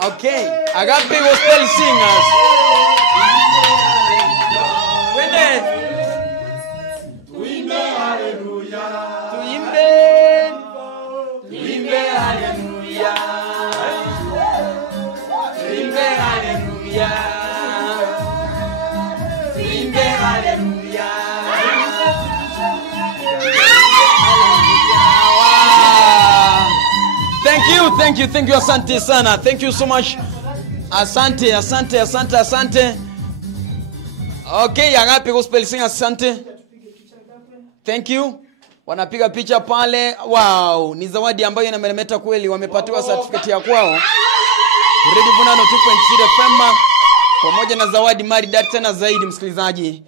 Okay, Agape gospel singers. Tuimbe hallelujah. Tuimbe hallelujah. Tuimbe hallelujah. Tuimbe hallelujah. Thank you, asante sana. Thank you so much. Asante. Okay, Agape gospel sing, asante. Thank you. Wanapiga picha pale. Wow, ni zawadi ambayo inameremeta kweli. Wamepatiwa certificate ya kwao. Radio Vuna 2.0 FM pamoja na zawadi maridadi tena zaidi, msikilizaji.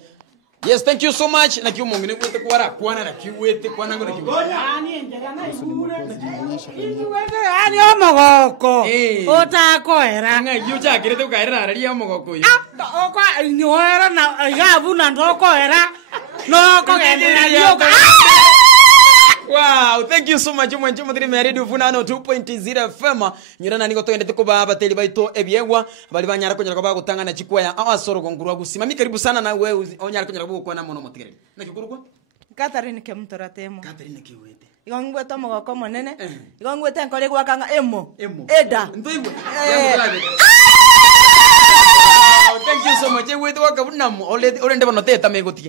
Yes, thank you so much. Na kiu mungu nikwete kuara kuana na kiwete kwana ngo na kiwete. Ani endera na ikure. Ani omogoko. Utakoera. Nga yucha kirete ukaira ari omogoko yo. Okwa nyoera na gabu na ndokoera. No kogendera yoka. Wow, thank you so much. Mwanjo mudiri me Radio Vuna 2.0 FM. Nyirana niko toende tukoba bateli baito ebyegwa bali banyara konyara kwa gutanga na chikwa ya awasoro gongurwa gusimami. Karibu sana na wewe onyara konyara kwa na mono motigere. Na kikurugwa? Catherine Kemtoratemo. Catherine kiwete. Igongwe to mogoko monene. Igongwe te nkole gwa kanga emo. Eda. Ndoigwe. Thank you so much. Wewe waka bunamo. Ole ndeba noteta megoti.